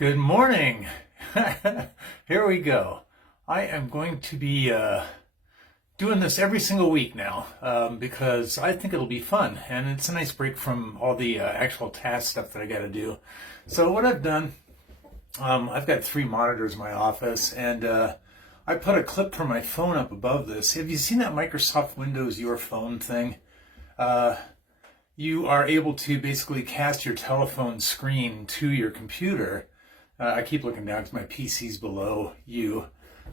Good morning. Here we go. I am going to be doing this every single week now because I think it'll be fun and it's a nice break from all the actual task stuff that I got to do. So what I've done, I've got 3 monitors in my office, and I put a clip from my phone up above this. Have you seen that Microsoft Windows Your Phone thing? You are able to basically cast your telephone screen to your computer. I keep looking down because my PC's below you.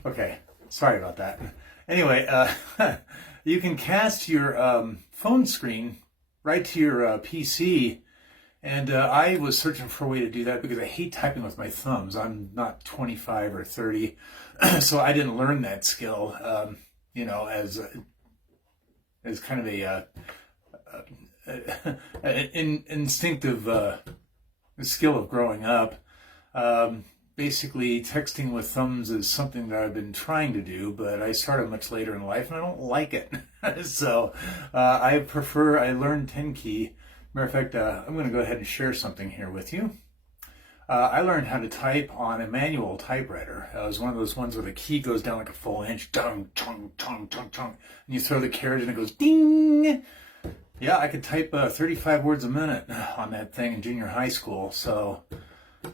Okay, sorry about that. Anyway, you can cast your phone screen right to your PC, and I was searching for a way to do that because I hate typing with my thumbs. I'm not 25 or 30, so I didn't learn that skill, as kind of an instinctive skill of growing up. Basically, texting with thumbs is something that I've been trying to do, but I started much later in life and I don't like it. So I learned 10 key. Matter of fact, I'm going to go ahead and share something here with you. I learned how to type on a manual typewriter. It was one of those ones where the key goes down like a full inch, tung, tung, tung, tung, tung, and you throw the carriage and it goes ding. Yeah, I could type 35 words a minute on that thing in junior high school, so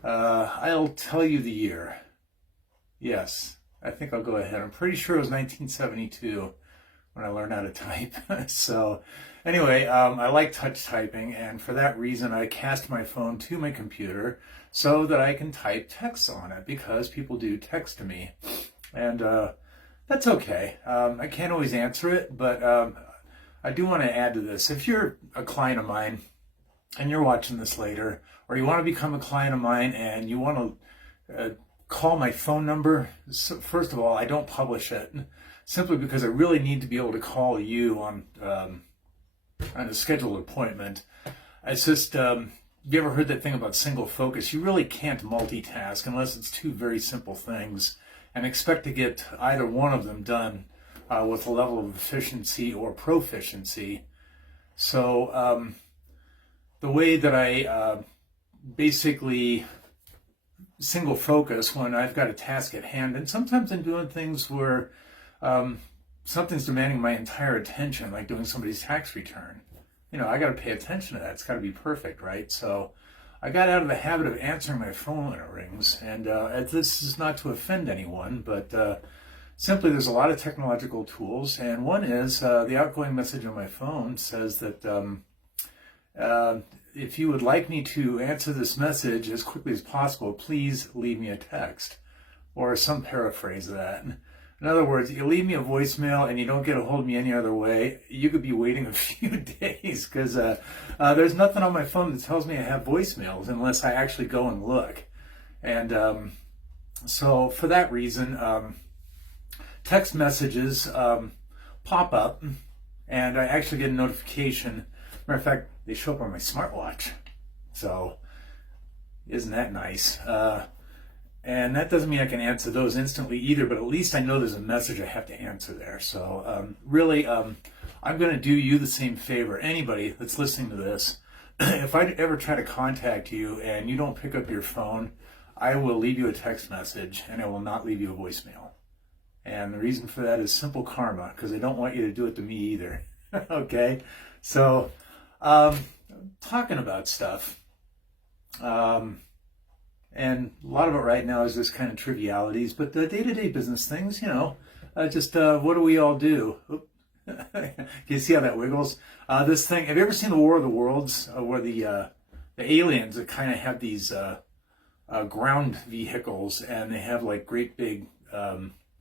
I'll tell you the year. Yes, I think I'll go ahead. I'm pretty sure it was 1972 when I learned how to type. So anyway, I like touch typing, and for that reason I cast my phone to my computer so that I can type text on it, because people do text to me, and that's okay. I can't always answer it, but I do want to add to this. If you're a client of mine and you're watching this later, or you want to become a client of mine and you want to call my phone number, so first of all, I don't publish it simply because I really need to be able to call you on a scheduled appointment. It's just, you ever heard that thing about single focus? You really can't multitask unless it's 2 very simple things and expect to get either one of them done with a level of efficiency or proficiency. So the way that I basically single focus when I've got a task at hand, and sometimes I'm doing things where something's demanding my entire attention, like doing somebody's tax return. I got to pay attention to that. It's got to be perfect, right? So I got out of the habit of answering my phone when it rings, and this is not to offend anyone, but simply there's a lot of technological tools, and one is the outgoing message on my phone says that if you would like me to answer this message as quickly as possible, please leave me a text, or some paraphrase of that. In other words, you leave me a voicemail and you don't get a hold of me any other way, you could be waiting a few days, because there's nothing on my phone that tells me I have voicemails unless I actually go and look. And so for that reason, text messages pop up, and I actually get a notification. Matter of fact, they show up on my smartwatch. So isn't that nice? And that doesn't mean I can answer those instantly either, but at least I know there's a message I have to answer there. So really, I'm going to do you the same favor. Anybody that's listening to this, if I ever try to contact you and you don't pick up your phone, I will leave you a text message and I will not leave you a voicemail. And the reason for that is simple karma, because I don't want you to do it to me either. Okay? So, talking about stuff, and a lot of it right now is just kind of trivialities, but the day-to-day business things, just what do we all do? Can you see how that wiggles? This thing, have you ever seen the War of the Worlds, where the aliens that kind of have these ground vehicles, and they have like great big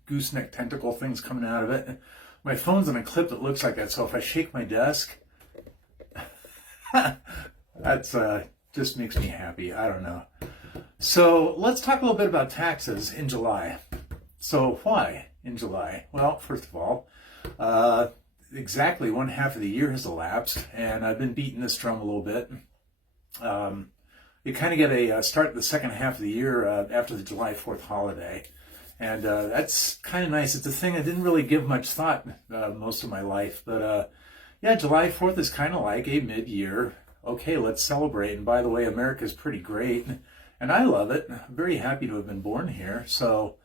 gooseneck tentacle things coming out of it? My phone's on a clip that looks like that, so if I shake my desk, that's just makes me happy. I don't know. So let's talk a little bit about taxes in July. So why in July? Well, first of all, exactly 1/2 of the year has elapsed, and I've been beating this drum a little bit. You kind of get a start the second half of the year after the July 4th holiday. And that's kind of nice. It's a thing I didn't really give much thought most of my life. But yeah, July 4th is kind of like a mid-year, okay, let's celebrate. And by the way, America's pretty great. and I love it. I'm very happy to have been born here. So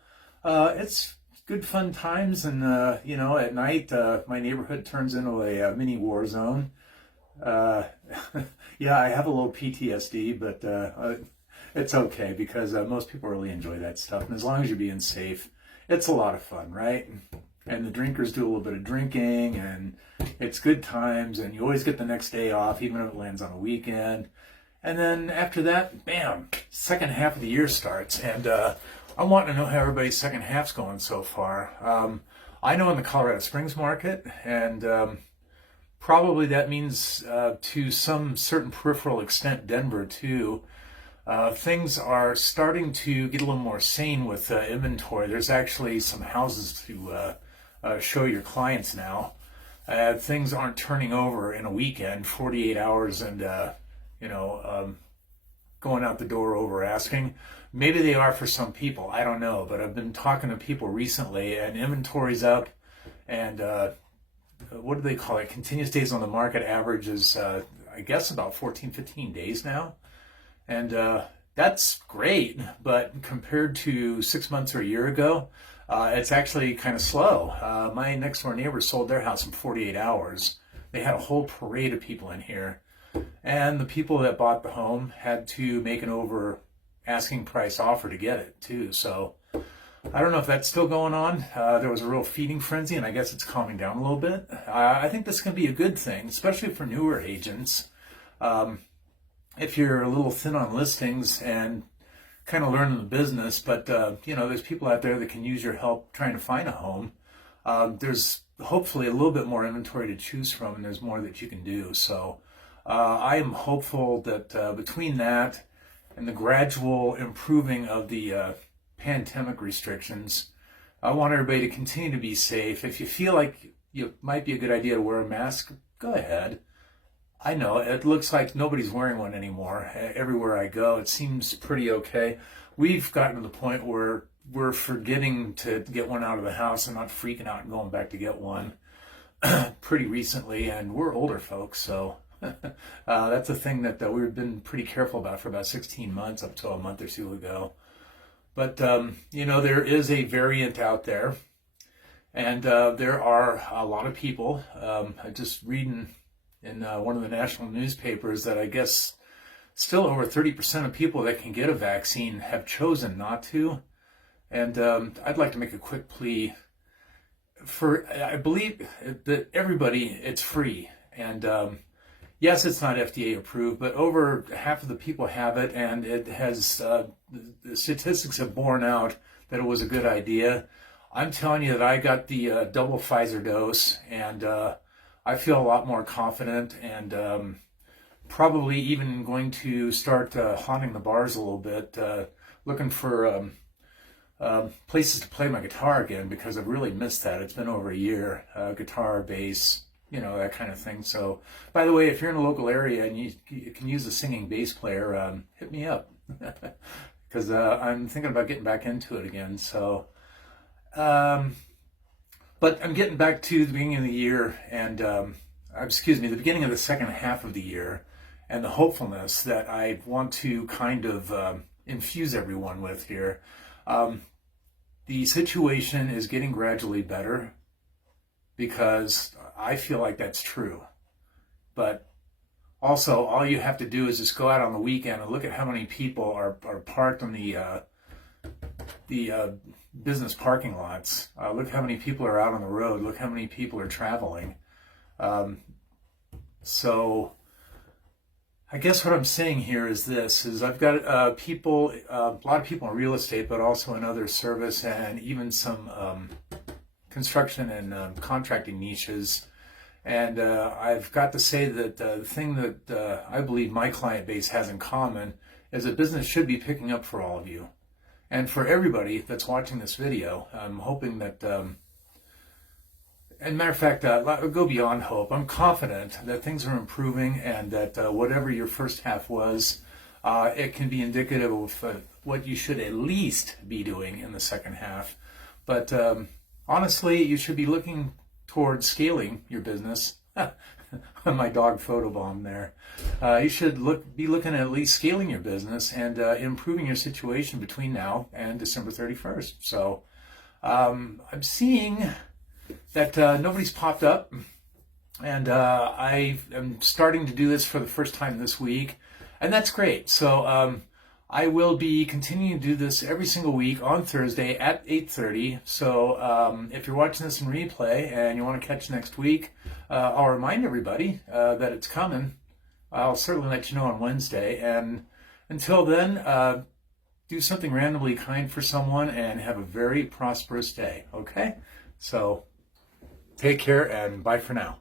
it's good fun times, and at night my neighborhood turns into a mini war zone. Uh, yeah, I have a little PTSD, but it's okay because most people really enjoy that stuff. And as long as you're being safe, it's a lot of fun, right? And the drinkers do a little bit of drinking, and it's good times, and you always get the next day off, even if it lands on a weekend. And then after that, bam, second half of the year starts, and I'm wanting to know how everybody's second half's going so far. I know in the Colorado Springs market, and probably that means to some certain peripheral extent Denver too. Things are starting to get a little more sane with inventory. There's actually some houses to show your clients now. Things aren't turning over in a weekend, 48 hours, and going out the door over asking. Maybe they are for some people. I don't know, but I've been talking to people recently, and inventory's up, and what do they call it? Continuous days on the market averages, I guess, about 14, 15 days now. And that's great, but compared to 6 months or a year ago, it's actually kind of slow. My next door neighbor sold their house in 48 hours. They had a whole parade of people in here. And the people that bought the home had to make an over asking price offer to get it too. So I don't know if that's still going on. There was a real feeding frenzy, and I guess it's calming down a little bit. I think this can be a good thing, especially for newer agents. If you're a little thin on listings and kind of learning the business, but there's people out there that can use your help trying to find a home. There's hopefully a little bit more inventory to choose from, and there's more that you can do. So I am hopeful that between that and the gradual improving of the pandemic restrictions, I want everybody to continue to be safe. If you feel like it might be a good idea to wear a mask, go ahead. I know it looks like nobody's wearing one anymore. Everywhere I go, it seems pretty okay. We've gotten to the point where we're forgetting to get one out of the house and not freaking out and going back to get one pretty recently. And we're older folks, so that's a thing that we've been pretty careful about for about 16 months up to a month or two ago. But, there is a variant out there, and there are a lot of people. I just reading in one of the national newspapers that I guess still over 30% of people that can get a vaccine have chosen not to. And I'd like to make a quick plea I believe that everybody, it's free. And yes, it's not FDA approved, but over half of the people have it, and it has, the statistics have borne out that it was a good idea. I'm telling you that I got the double Pfizer dose, and I feel a lot more confident, and probably even going to start haunting the bars a little bit, looking for places to play my guitar again, because I've really missed that. It's been over a year, guitar, bass, that kind of thing. So, by the way, if you're in a local area and you can use a singing bass player, hit me up, because I'm thinking about getting back into it again. So, but I'm getting back to the beginning of the year, and the beginning of the second half of the year, and the hopefulness that I want to kind of infuse everyone with here. The situation is getting gradually better, because I feel like that's true. But also, all you have to do is just go out on the weekend and look at how many people are parked on the business parking lots. Look how many people are out on the road. Look how many people are traveling. So I guess what I'm saying here is this, is I've got people, a lot of people in real estate, but also in other service and even some construction and contracting niches. And I've got to say that the thing that I believe my client base has in common is that business should be picking up for all of you. And for everybody that's watching this video, I'm hoping that, and matter of fact, go beyond hope. I'm confident that things are improving, and that whatever your first half was, it can be indicative of what you should at least be doing in the second half. But honestly, you should be looking towards scaling your business. my dog photobomb there. You should be looking at least scaling your business and improving your situation between now and December 31st. So I'm seeing that nobody's popped up, and I am starting to do this for the first time this week, and that's great. So I will be continuing to do this every single week on Thursday at 8:30. So if you're watching this in replay and you want to catch next week, I'll remind everybody that it's coming. I'll certainly let you know on Wednesday. And until then, do something randomly kind for someone and have a very prosperous day, okay? So take care and bye for now.